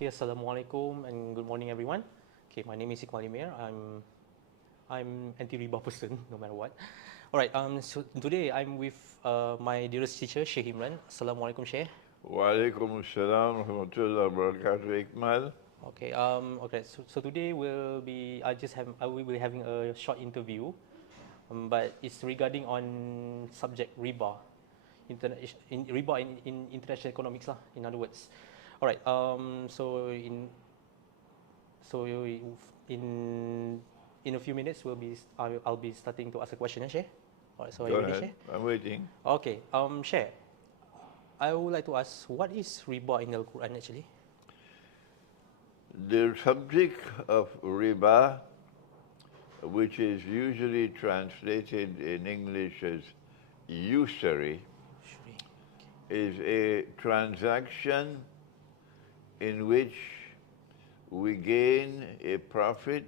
Okay, Assalamualaikum and good morning everyone. Okay, my name is Ikmal. I'm anti-riba person no matter what. Alright, so today I'm with my dearest teacher, Sheikh Imran. Assalamualaikum, Sheikh. Waalaikumsalam warahmatullahi wabarakatuh, Ikmal. Okay, so today I will be having a short interview, but it's regarding on subject riba, in international economics lah. In other words, alright. So in in a few minutes I'll be starting to ask a question, Sheikh. Alright, so are Go you ready, ahead, Sheikh? I'm waiting. Okay, Sheikh, I would like to ask, what is riba in the Quran actually? The subject of riba, which is usually translated in English as usury, is a transaction in which we gain a profit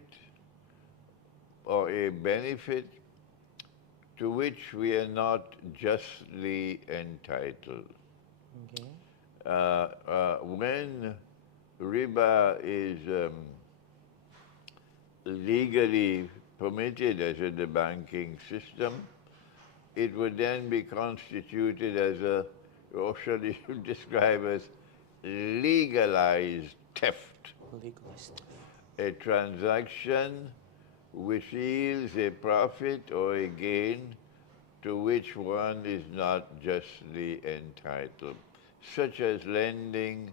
or a benefit to which we are not justly entitled. Okay. When riba is legally permitted as in the banking system, it would then be constituted as a, or should you describe as legalized theft. Legalized theft. A transaction which yields a profit or a gain to which one is not justly entitled, such as lending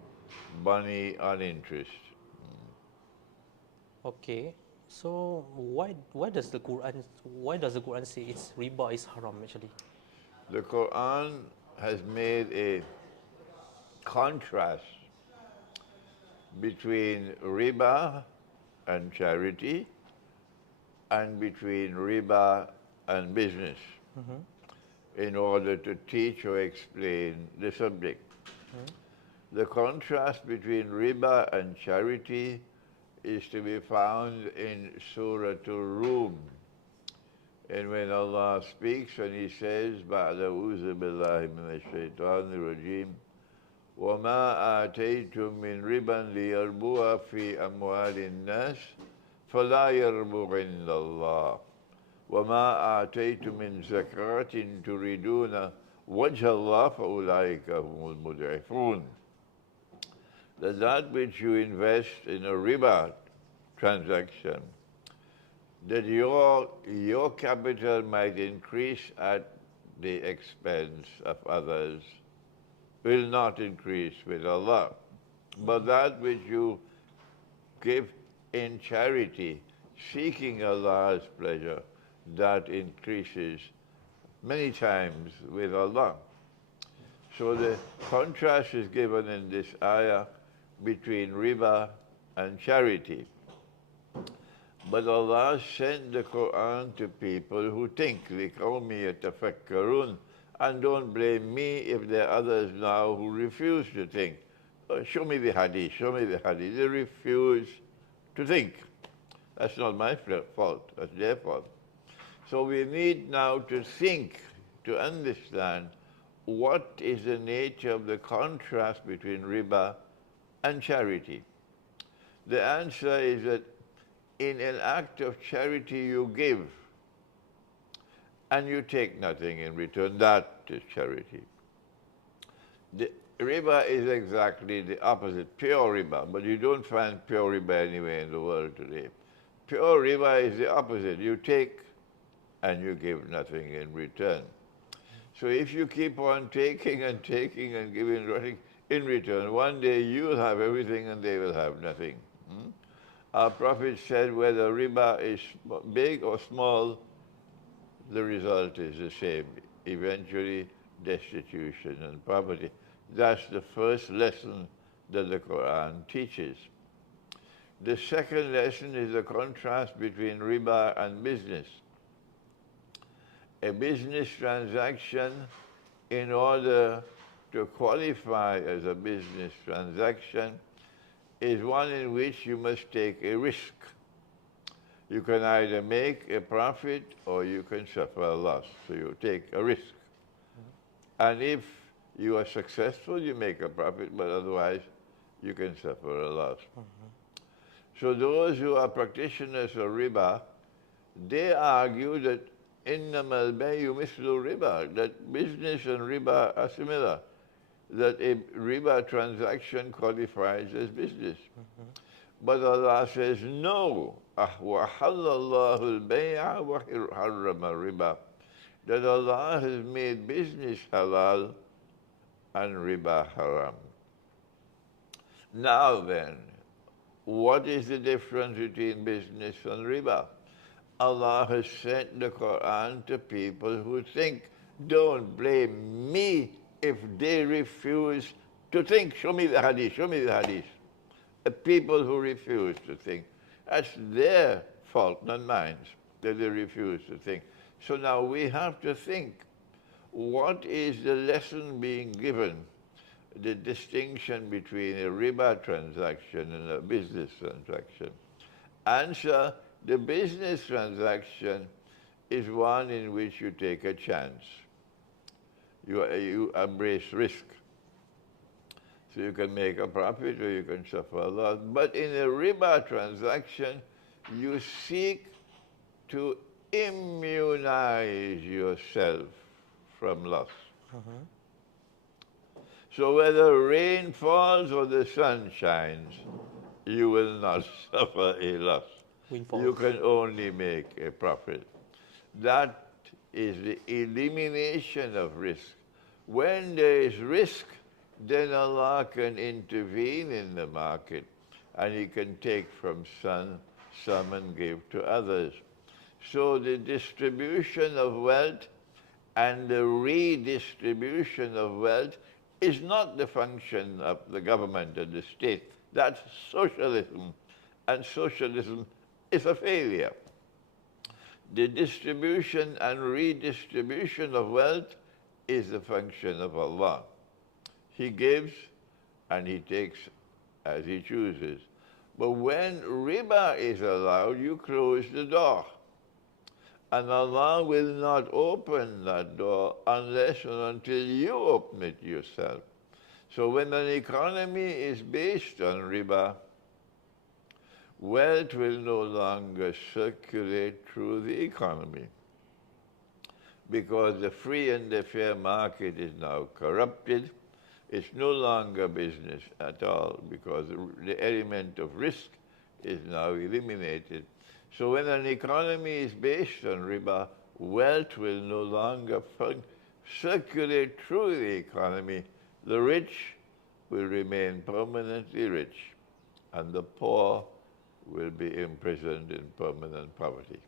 money on interest. Okay. So why does the Quran say it's riba is haram actually? The Quran has made a contrast between riba and charity and between riba and business in order to teach or explain the subject. The contrast between riba and charity is to be found in Surah Al-Rum. And when Allah speaks and He says, بَعْدَ أُوذُ بِاللَّهِ مِنَ الشَّيْطَانِ الرَّجِيمِ وَمَا آتَيْتُم مِّن رِبًا لِيَرْبُوَ فِي أَمْوَالِ النَّاسِ فَلَا يَرْبُ عِندَ اللَّهِ وَمَا آتَيْتُم مِّن زَكَاةٍ تُرِيدُونَ وَجْهَ اللَّهِ فَأُولَٰئِكَ هُمُ الْمُضْعِفُونَ. That which you invest in a riba transaction, that your capital might increase at the expense of others, will not increase with Allah. But that which you give in charity, seeking Allah's pleasure, that increases many times with Allah. So the contrast is given in this ayah between riba and charity. But Allah sent the Quran to people who think, لِقَوْمِ يَتَفَكَّرُونَ, and don't blame me if there are others now who refuse to think. Show me the hadith, show me the hadith. They refuse to think. That's not my fault, that's their fault. So we need now to think, to understand what is the nature of the contrast between riba and charity. The answer is that in an act of charity you give and you take nothing in return. That is charity. The riba is exactly the opposite, pure riba, but you don't find pure riba anywhere in the world today. Pure riba is the opposite. You take and you give nothing in return. So if you keep on taking and taking and giving nothing in return, one day you'll have everything and they will have nothing. Our Prophet said whether riba is big or small, the result is the same, eventually destitution and poverty. That's the first lesson that the Quran teaches. The second lesson is the contrast between riba and business. A business transaction, in order to qualify as a business transaction, is one in which you must take a risk. You can either make a profit or you can suffer a loss. So you take a risk. And if you are successful, you make a profit, but otherwise you can suffer a loss. So those who are practitioners of riba, they argue that innamal bayu mislu riba, that business and riba are similar, that a riba transaction qualifies as business. But Allah says, no, وَحَلَّ اللَّهُ الْبَيْعَ وَحَرَّمَ الرِّبَى, that Allah has made business halal and riba haram. Now then, what is the difference between business and riba? Allah has sent the Quran to people who think. Don't blame me if they refuse to think. Show me the hadith, show me the hadith. The people who refuse to think. That's their fault, not mine, that they refuse to think. So now we have to think, what is the lesson being given? The distinction between a riba transaction and a business transaction. Answer, the business transaction is one in which you take a chance. You embrace risk. So you can make a profit or you can suffer a loss. But in a riba transaction, you seek to immunize yourself from loss. So whether rain falls or the sun shines, you will not suffer a loss. Windfall. You can only make a profit. That is the elimination of risk. When there is risk, then Allah can intervene in the market and He can take from some and give to others. So the distribution of wealth and the redistribution of wealth is not the function of the government and the state. That's socialism, and socialism is a failure. The distribution and redistribution of wealth is the function of Allah. He gives and He takes as He chooses. But when riba is allowed, you close the door. And Allah will not open that door unless and until you open it yourself. So when an economy is based on riba, wealth will no longer circulate through the economy, because the free and the fair market is now corrupted. It's no longer business at all, because the element of risk is now eliminated. So when an economy is based on riba, wealth will no longer circulate through the economy. The rich will remain permanently rich, and the poor will be imprisoned in permanent poverty.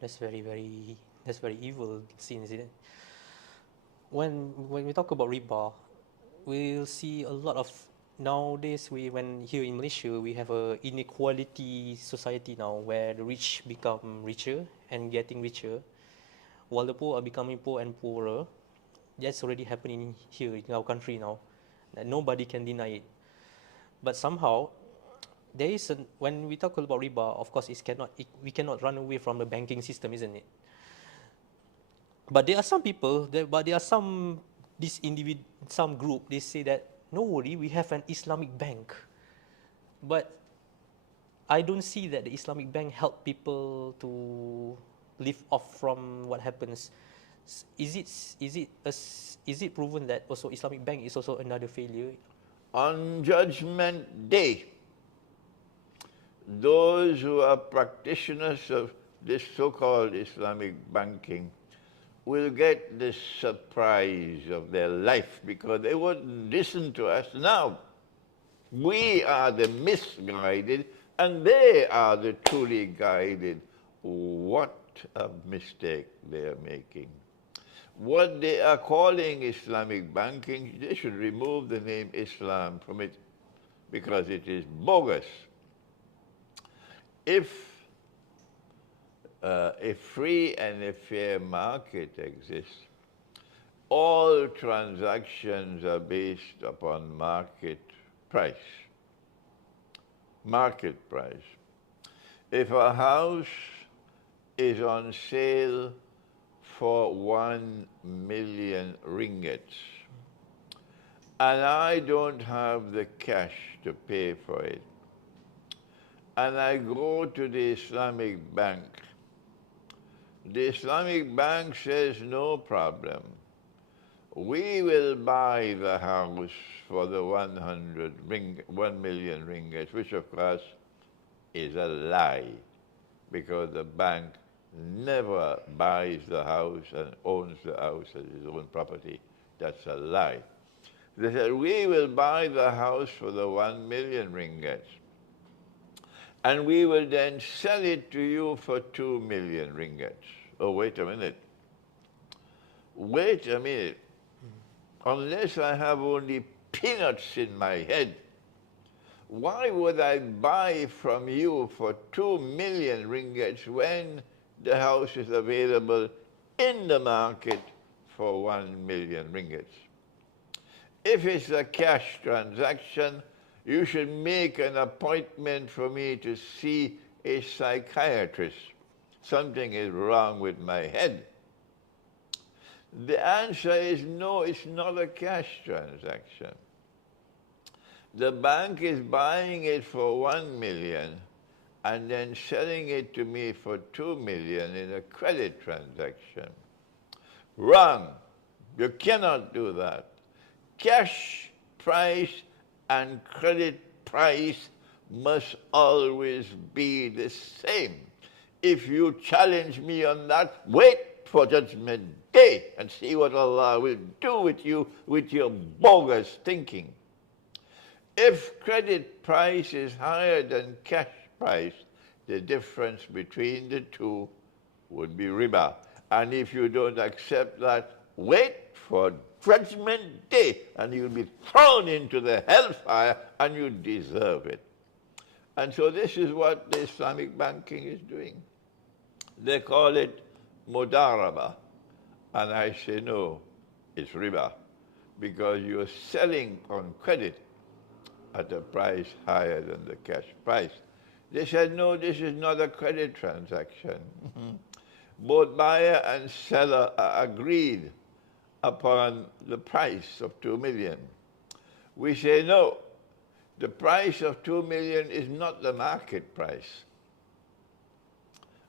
That's very evil scene, isn't it? When we talk about riba, we'll see a lot of nowadays. When here in Malaysia, we have a inequality society now, where the rich become richer and getting richer, while the poor are becoming poor and poorer. That's already happening here in our country now. That nobody can deny it. But somehow, there is when we talk about riba, of course, we cannot run away from the banking system, isn't it? But there are some people, some group, they say that, no worry, we have an Islamic bank. But I don't see that the Islamic bank help people to live off from what happens. Is it proven that also Islamic bank is also another failure? On Judgment Day, those who are practitioners of this so-called Islamic banking will get the surprise of their life, because they wouldn't listen to us now. We are the misguided and they are the truly guided. What a mistake they are making. What they are calling Islamic banking, they should remove the name Islam from it, because it is bogus. If a free and a fair market exists, all transactions are based upon market price. Market price. If a house is on sale for 1 million ringgits, and I don't have the cash to pay for it, and I go to the Islamic bank, the Islamic bank says, no problem. We will buy the house for the 1 million ringgit, which of course is a lie, because the bank never buys the house and owns the house as his own property. That's a lie. They said, we will buy the house for the 1 million ringgit, and we will then sell it to you for 2 million ringgit. Oh, wait a minute. Wait a minute. Unless I have only peanuts in my head, why would I buy from you for 2 million ringgits when the house is available in the market for 1 million ringgits? If it's a cash transaction, you should make an appointment for me to see a psychiatrist. Something is wrong with my head. The answer is no, it's not a cash transaction. The bank is buying it for 1 million and then selling it to me for 2 million in a credit transaction. Wrong. You cannot do that. Cash price and credit price must always be the same. If you challenge me on that, wait for Judgment Day and see what Allah will do with you with your bogus thinking. If credit price is higher than cash price, the difference between the two would be riba. And if you don't accept that, wait for Judgment Day and you'll be thrown into the hellfire and you deserve it. And so this is what the Islamic banking is doing. They call it mudaraba. And I say, no, it's riba, because you're selling on credit at a price higher than the cash price. They said, no, this is not a credit transaction. Both buyer and seller are agreed upon the price of 2 million. We say, no, the price of 2 million is not the market price.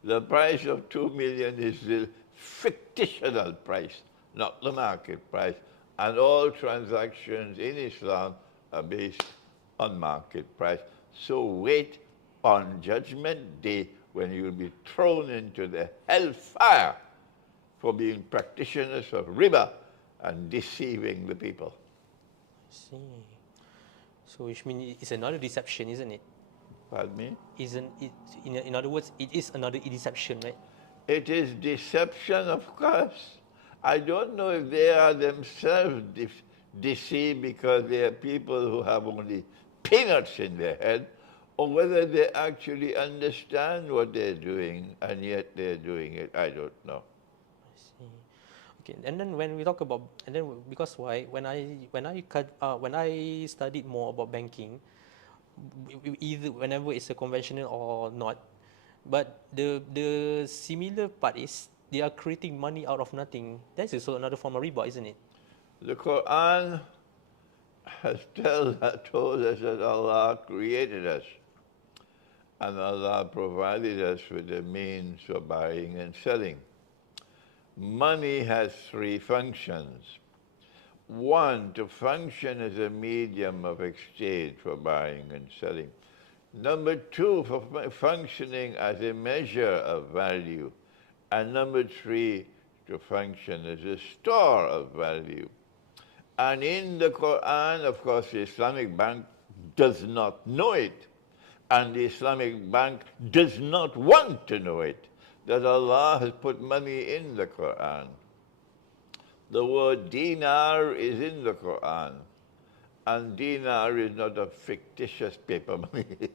The price of 2 million is the fictional price, not the market price. And all transactions in Islam are based on market price. So wait on Judgment Day when you'll be thrown into the hellfire for being practitioners of riba and deceiving the people. I see. So which means it's another deception, isn't it? Pardon me? Isn't it, in other words, it is another deception, right? It is deception, of course. I don't know if they are themselves deceived because they are people who have only peanuts in their head, or whether they actually understand what they're doing and yet they're doing it. I don't know. I see. Okay, and then when we talk about, and then because why? When I studied more about banking, either whenever it's a conventional or not, but the similar part is they are creating money out of nothing. That's also another form of riba, isn't it? The Quran has told us that Allah created us and Allah provided us with the means for buying and selling. Money has 3 functions. 1, to function as a medium of exchange for buying and selling. Number 2, for functioning as a measure of value. And number 3, to function as a store of value. And in the Quran, of course, the Islamic Bank does not know it. And the Islamic Bank does not want to know it, that Allah has put money in the Quran. The word dinar is in the Quran. And dinar is not a fictitious paper money.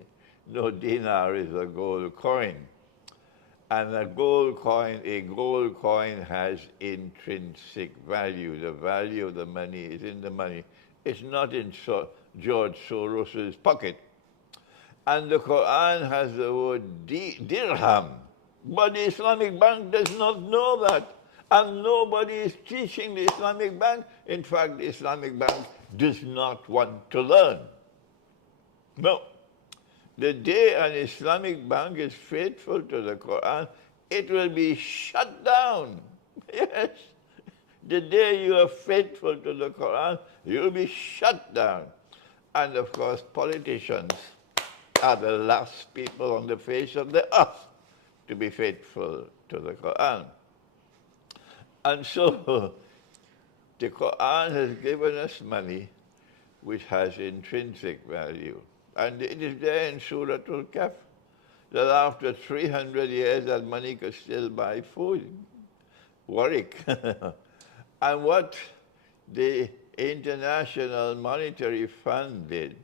No, dinar is a gold coin. And a gold coin has intrinsic value. The value of the money is in the money. It's not in George Soros's pocket. And the Quran has the word dirham. But the Islamic Bank does not know that. And nobody is teaching the Islamic Bank. In fact, the Islamic Bank does not want to learn. No. The day an Islamic bank is faithful to the Quran, it will be shut down. Yes. The day you are faithful to the Quran, you will be shut down. And of course, politicians are the last people on the face of the earth to be faithful to the Quran. And so, the Quran has given us money which has intrinsic value. And it is there in Surah Al-Kahf that after 300 years that money could still buy food. Warwick. And what the International Monetary Fund did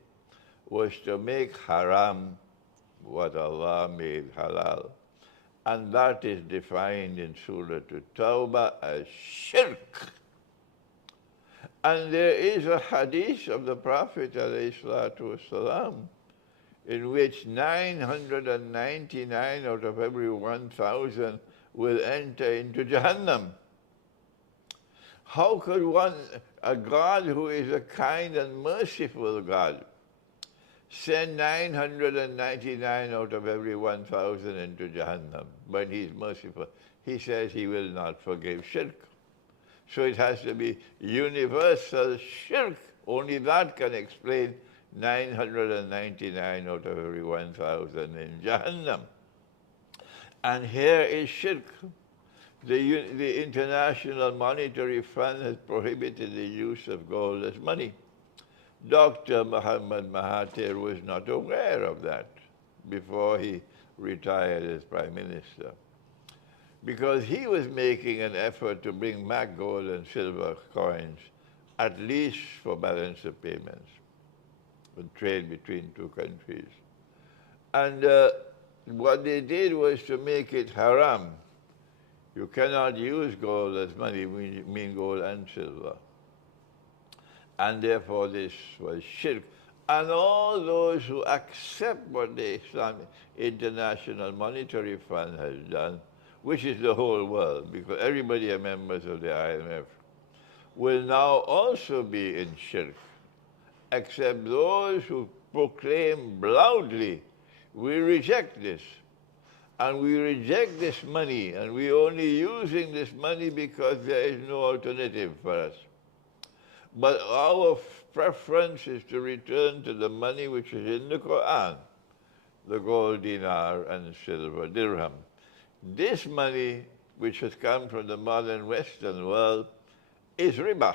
was to make haram what Allah made halal. And that is defined in Surah At-Tawbah as shirk. And there is a hadith of the Prophet ﷺ in which 999 out of every 1,000 will enter into Jahannam. How could a God who is a kind and merciful God, send 999 out of every 1,000 into Jahannam when he's merciful? He says he will not forgive shirk. So it has to be universal shirk. Only that can explain 999 out of every 1,000 in Jahannam. And here is shirk. The International Monetary Fund has prohibited the use of gold as money. Dr. Muhammad Mahathir was not aware of that before he retired as Prime Minister, because he was making an effort to bring back gold and silver coins, at least for balance of payments, for trade between two countries. And what they did was to make it haram. You cannot use gold as money, mean gold and silver. And therefore this was shirk. And all those who accept what the Islamic International Monetary Fund has done, which is the whole world, because everybody are members of the IMF, will now also be in shirk, except those who proclaim loudly, we reject this. And we reject this money, and we're only using this money because there is no alternative for us. But our preference is to return to the money which is in the Quran, the gold dinar and silver dirham. This money, which has come from the modern Western world, is riba,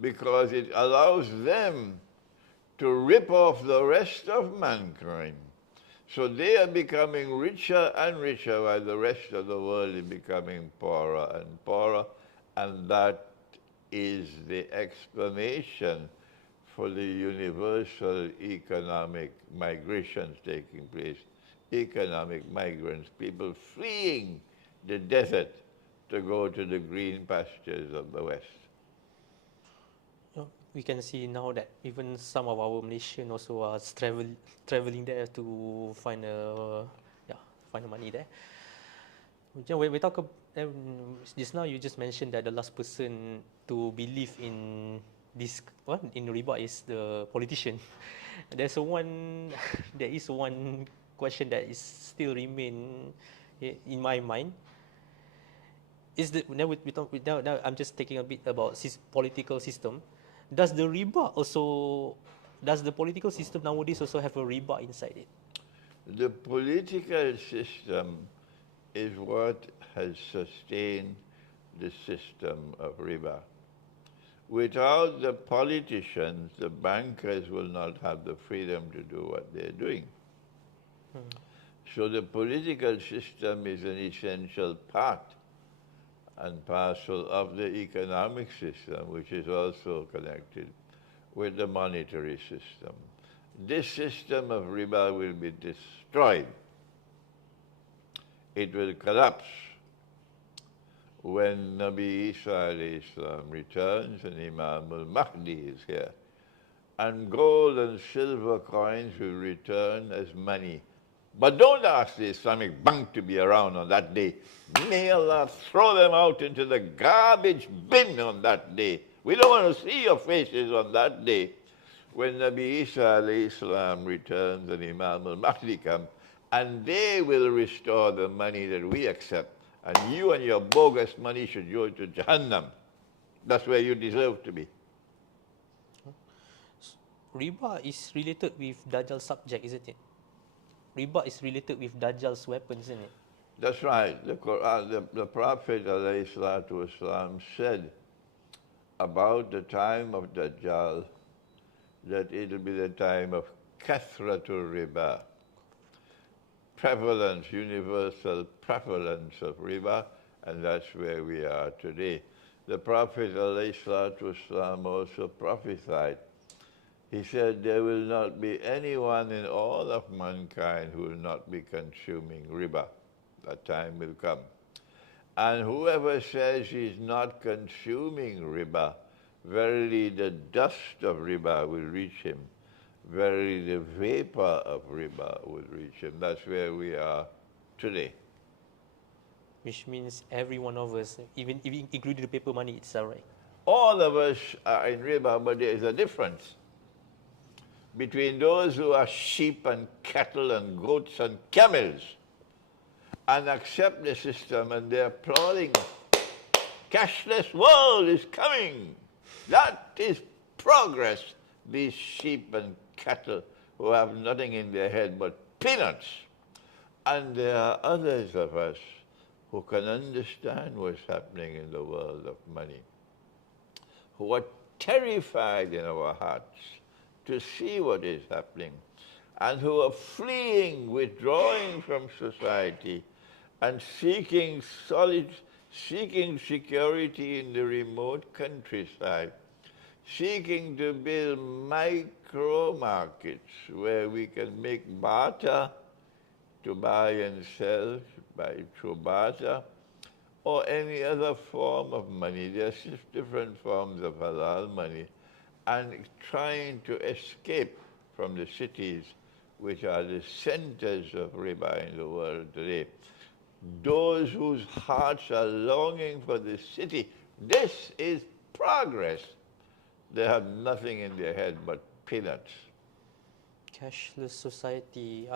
because it allows them to rip off the rest of mankind. So they are becoming richer and richer while the rest of the world is becoming poorer and poorer. And that is the explanation for the universal economic migrations taking place. Economic migrants, people fleeing the desert to go to the green pastures of the West. We can see now that even some of our Malaysians also are traveling there to find money there. When we talk just now, you just mentioned that the last person to believe in this in riba is the politician. There is one question that is still remain in my mind. Now I'm just taking a bit about political system. Does the political system nowadays also have a riba inside it? The political system is what has sustained the system of riba. Without the politicians, the bankers will not have the freedom to do what they're doing. So the political system is an essential part and parcel of the economic system, which is also connected with the monetary system. This system of riba will be destroyed. It will collapse when Nabi Isa alayhi salam returns and Imam al-Mahdi is here. And gold and silver coins will return as money. But don't ask the Islamic Bank to be around on that day. May Allah throw them out into the garbage bin on that day We don't want to see your faces on that day when Nabi Isa alayhi salam returns and Imam al-Mahdi comes, and they will restore the money that we accept. And you and your bogus money should go to Jahannam. That's where you deserve to be. Riba is related with Dajjal's subject, isn't it? Riba is related with Dajjal's weapons, isn't it? That's right. The Quran, the Prophet alayhi salatu wasalam said about the time of Dajjal that it will be the time of kathratul riba, prevalence, universal prevalence of riba, and that's where we are today. The Prophet ﷺ also prophesied. He said there will not be anyone in all of mankind who will not be consuming riba. That time will come. And whoever says he's not consuming riba, verily the dust of riba will reach him. Verily the vapor of riba will reach him. That's where we are today. Which means every one of us, even including the paper money itself, right? All of us are in riba, but there is a difference between those who are sheep and cattle and goats and camels and accept the system and they're applauding. Cashless world is coming. That is progress. These sheep and cattle who have nothing in their head but peanuts. And there are others of us who can understand what's happening in the world of money, who are terrified in our hearts to see what is happening, and who are fleeing, withdrawing from society, and seeking security in the remote countryside, seeking to build micro markets where we can make barter to buy and sell through barter, or any other form of money. There's just different forms of halal money, and trying to escape from the cities which are the centers of riba in the world today. Those whose hearts are longing for the city, this is progress. They have nothing in their head but peanuts. Cashless society.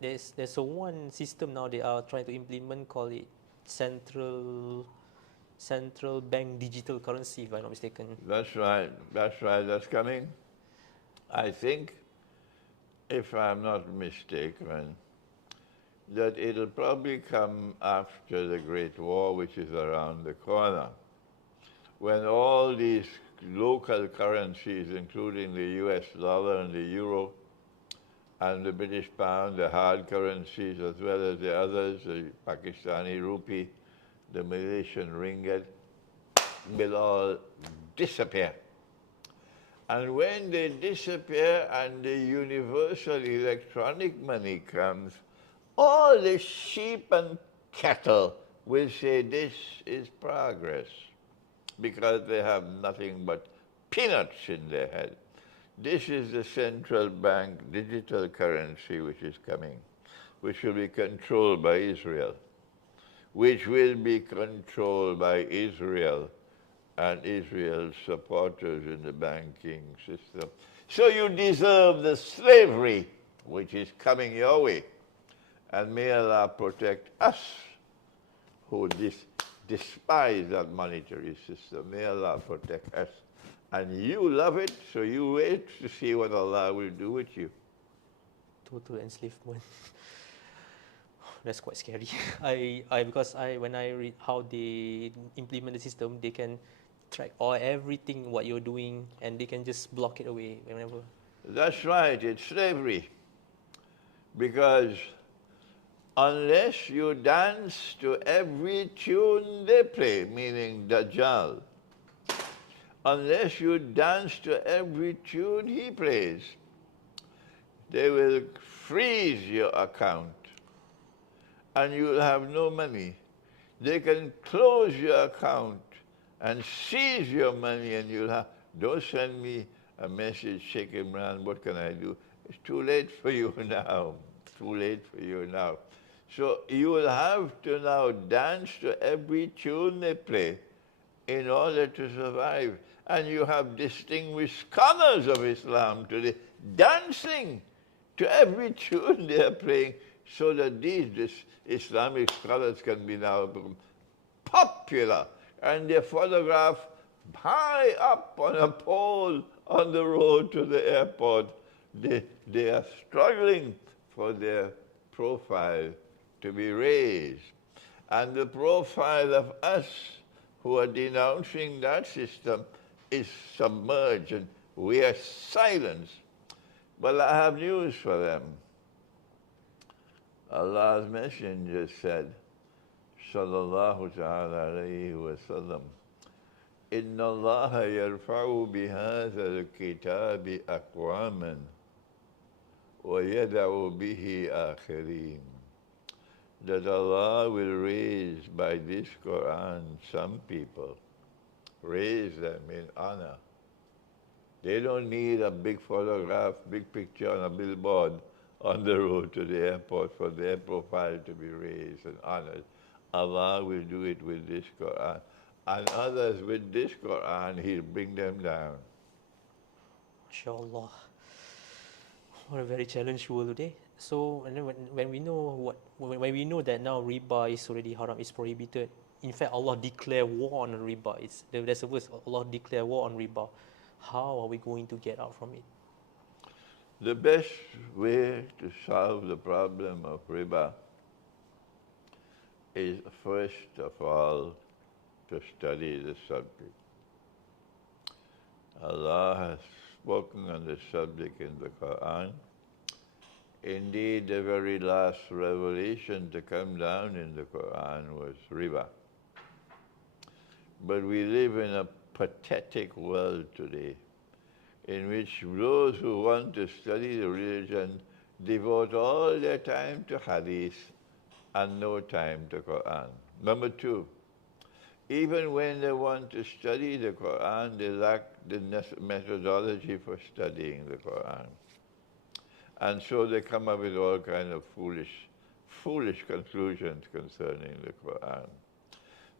There's a one system now they are trying to implement, call it central bank digital currency, if I'm not mistaken. That's right. That's coming. I think, if I'm not mistaken, that it'll probably come after the Great War, which is around the corner, when all these local currencies, including the US dollar and the euro and the British pound, the hard currencies, as well as the others, the Pakistani rupee, the Malaysian ringgit, will all disappear. And when they disappear and the universal electronic money comes, all the sheep and cattle will say this is progress, because they have nothing but peanuts in their head. This is the central bank digital currency which is coming, which will be controlled by Israel, which will be controlled by Israel and Israel's supporters in the banking system. So you deserve the slavery which is coming your way. And may Allah protect us who despise that monetary system. May Allah protect us. And you love it, so you wait to see what Allah will do with you. Total enslavement. That's quite scary. Because when I read how they implement the system, they can track everything what you're doing, and they can just block it away whenever. That's right, it's slavery. Because unless you dance to every tune they play, meaning Dajjal, unless you dance to every tune he plays, they will freeze your account and you'll have no money. They can close your account and seize your money, and you'll have, don't send me a message, Sheikh Imran, what can I do? It's too late for you now. Too late for you now. So you will have to now dance to every tune they play, in order to survive. And you have distinguished scholars of Islam today dancing to every tune they are playing, so that these Islamic scholars can be now popular, and they're photographed high up on a pole on the road to the airport. They are struggling for their profile to be raised. And the profile of us who are denouncing that system is submerged, and we are silenced. But I have news for them. Allah's Messenger said, sallallahu ta'ala alayhi wa sallam, إن الله يرفع بهذا الكتاب أقواما ويدع به آخرين. That Allah will raise by this Quran some people, raise them in honor. They don't need a big photograph, big picture on a billboard on the road to the airport for their profile to be raised and honored. Allah will do it with this Quran. And others with this Quran, He'll bring them down. MashaAllah. What a very challenged world today. So, and then when we know when we know that now riba is already haram, is prohibited. In fact, Allah declare war on riba. There's a verse, Allah declare war on riba. How are we going to get out from it? The best way to solve the problem of riba is, first of all, to study the subject. Allah has spoken on the subject in the Quran. Indeed, the very last revelation to come down in the Quran was riba. But we live in a pathetic world today, in which those who want to study the religion devote all their time to hadith and no time to Quran. Number two, even when they want to study the Quran, they lack the methodology for studying the Quran. And so they come up with all kinds of foolish conclusions concerning the Quran.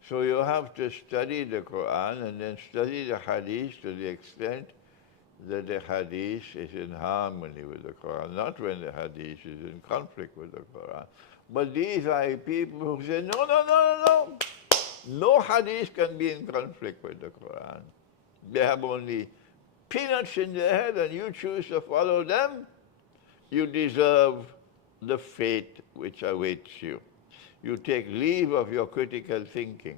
So you have to study the Quran and then study the hadith to the extent that the hadith is in harmony with the Quran, not when the hadith is in conflict with the Quran. But these are people who say, no. No hadith can be in conflict with the Quran. They have only peanuts in their head, and you choose to follow them. You deserve the fate which awaits you. You take leave of your critical thinking,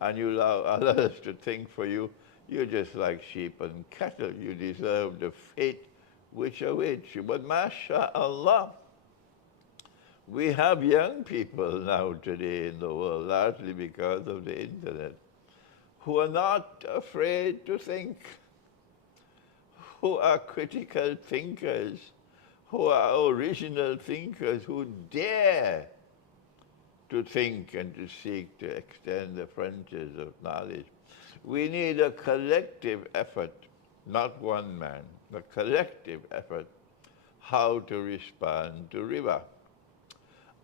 and you allow others to think for you. You're just like sheep and cattle. You deserve the fate which awaits you. But mashallah, we have young people now today in the world, largely because of the internet, who are not afraid to think, who are critical thinkers, who are original thinkers, who dare to think and to seek to extend the frontiers of knowledge. We need a collective effort, not one man, a collective effort, how to respond to riba.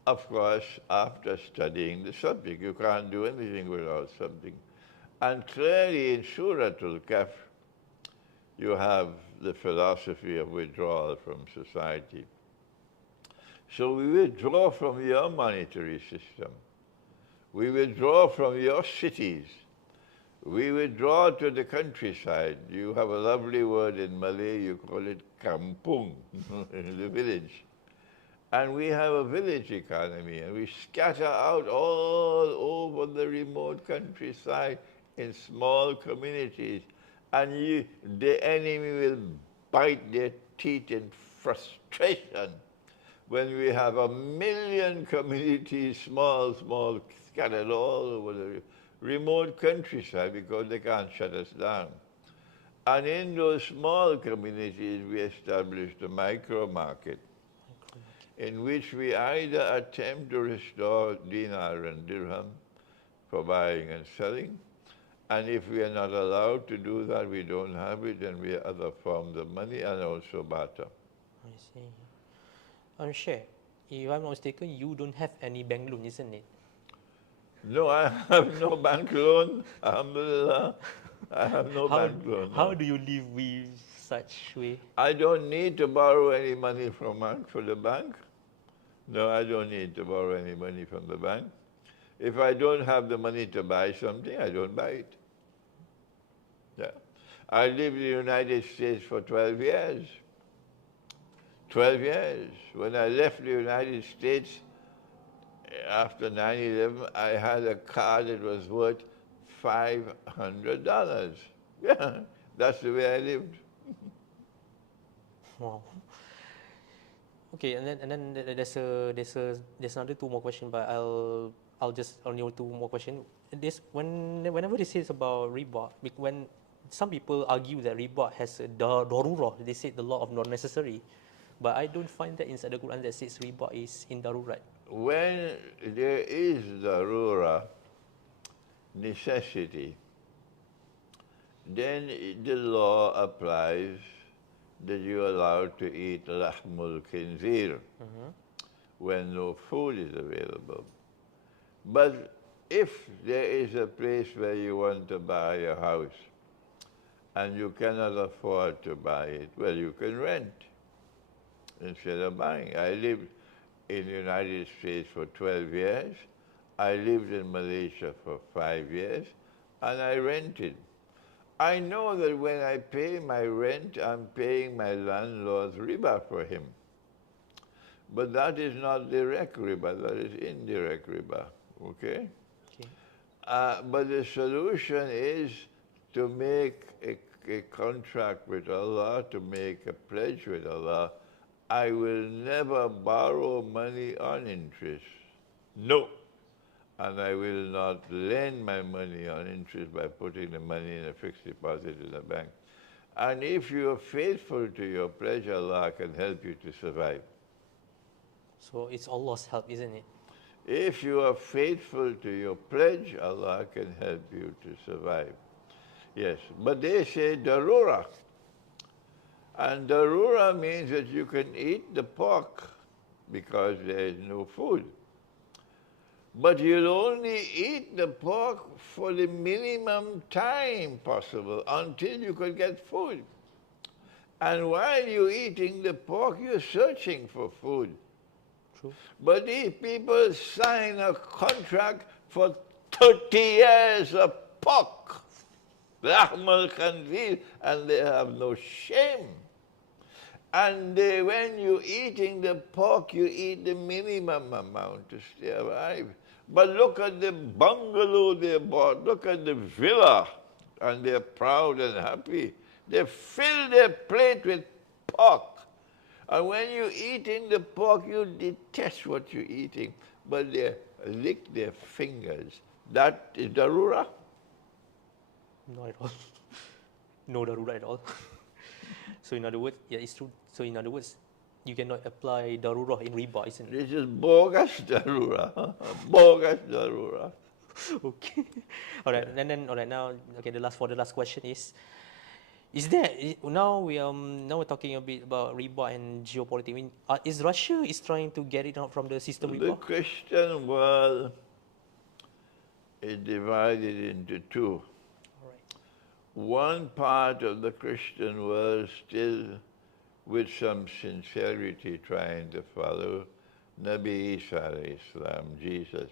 Of course, after studying the subject, you can't do anything without something. And clearly in Surah Al-Kahf, you have the philosophy of withdrawal from society. So we withdraw from your monetary system. We withdraw from your cities. We withdraw to the countryside. You have a lovely word in Malay, you call it kampung, the village. And we have a village economy, and we scatter out all over the remote countryside in small communities. And the enemy will bite their teeth in frustration when we have 1 million communities, small, scattered all over the remote countryside because they can't shut us down. And in those small communities, we established a micro market in which we either attempt to restore dinar and dirham for buying and selling, and if we are not allowed to do that, we don't have it, then we have other forms of money and also barter. I see. Sheikh, if I'm not mistaken, you don't have any bank loan, isn't it? No, I have no bank loan. Alhamdulillah. I have no How bank loan, how no. do you live with such way? I don't need to borrow any money from the bank. No, I don't need to borrow any money from the bank. If I don't have the money to buy something, I don't buy it. Yeah. I lived in the United States for 12 years. 12 years. When I left the United States after 9/11, I had a car that was worth $500. Yeah, that's the way I lived. Wow. Okay, there's another two more question, but I'll just only two more question. This whenever they say about riba, when some people argue that riba has a darurah, they say the law of not necessary, but I don't find that inside the Quran that says riba is in darurat. When there is darura, necessity, then the law applies that you're allowed to eat lahmul khinzir when no food is available. But if there is a place where you want to buy a house and you cannot afford to buy it, well, you can rent instead of buying. I lived in the United States for 12 years. I lived in Malaysia for 5 years, and I rented. I know that when I pay my rent, I'm paying my landlord's riba for him. But that is not direct riba, that is indirect riba, okay? Okay. But the solution is to make a contract with Allah, to make a pledge with Allah. I will never borrow money on interest. No. And I will not lend my money on interest by putting the money in a fixed deposit in a bank. And if you are faithful to your pledge, Allah can help you to survive. So it's Allah's help, isn't it? If you are faithful to your pledge, Allah can help you to survive. Yes, but they say darura. And darura means that you can eat the pork because there is no food. But you'll only eat the pork for the minimum time possible until you could get food. And while you're eating the pork, you're searching for food. True. But these people sign a contract for 30 years of pork, lahmal khanzir, and they have no shame. And when you're eating the pork, you eat the minimum amount to stay alive. But look at the bungalow they bought, look at the villa, and they're proud and happy. They fill their plate with pork. And when you're eating the pork, you detest what you're eating, but they lick their fingers. That is darura? Not at all. No darurah at all. So in other words, yeah, it's true. So in other words, you cannot apply darurah in riba, isn't it? This is bogus darura. Bogus darura. Okay. All right. And then all right now, okay. The last question is there now we're talking a bit about riba and geopolitics. I mean, is Russia is trying to get it out from the system The riba? Christian world is divided into two. All right. One part of the Christian world still, with some sincerity, trying to follow Nabi Isa alayhi salam, Jesus.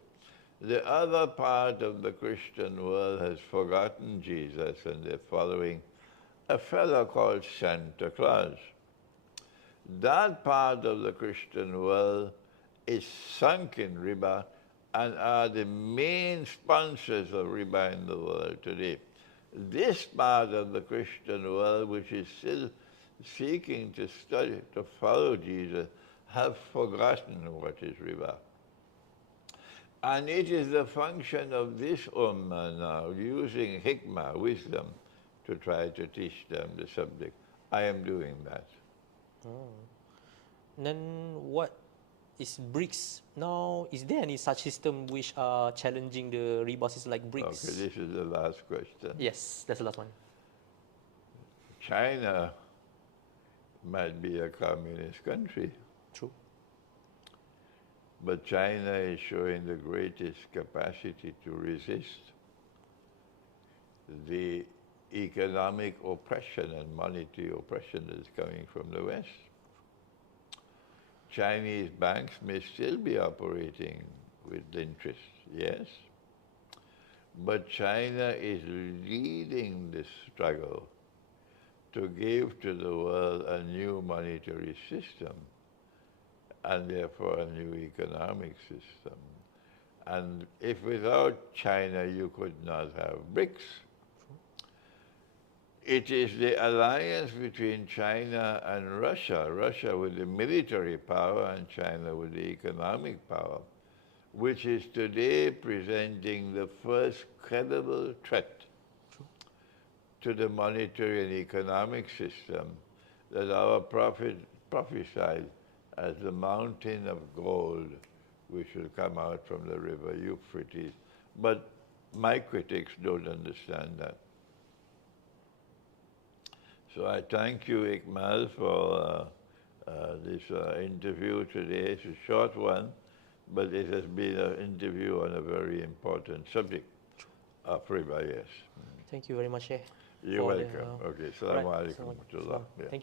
The other part of the Christian world has forgotten Jesus and they're following a fellow called Santa Claus. That part of the Christian world is sunk in riba and are the main sponsors of riba in the world today. This part of the Christian world, which is still seeking to study, to follow Jesus, have forgotten what is riba. And it is the function of this ummah now, using hikmah, wisdom, to try to teach them the subject. I am doing that. And then what is BRICS now? Is there any such system which are challenging the riba system like BRICS? Okay, this is the last question. Yes, that's the last one. China might be a communist country. True. But China is showing the greatest capacity to resist the economic oppression and monetary oppression that is coming from the West. Chinese banks may still be operating with interest, yes, but China is leading this struggle to give to the world a new monetary system and therefore a new economic system. And if without China you could not have BRICS, it is the alliance between China and Russia, Russia with the military power and China with the economic power, which is today presenting the first credible threat to the monetary and economic system that our prophet prophesied as the mountain of gold which will come out from the river Euphrates. But my critics don't understand that. So I thank you, Ikmal, for this interview today. It's a short one, but it has been an interview on a very important subject of riba, yes. Thank you very much, Sheikh. You're for welcome. Okay, Assalamu alaikum. Thank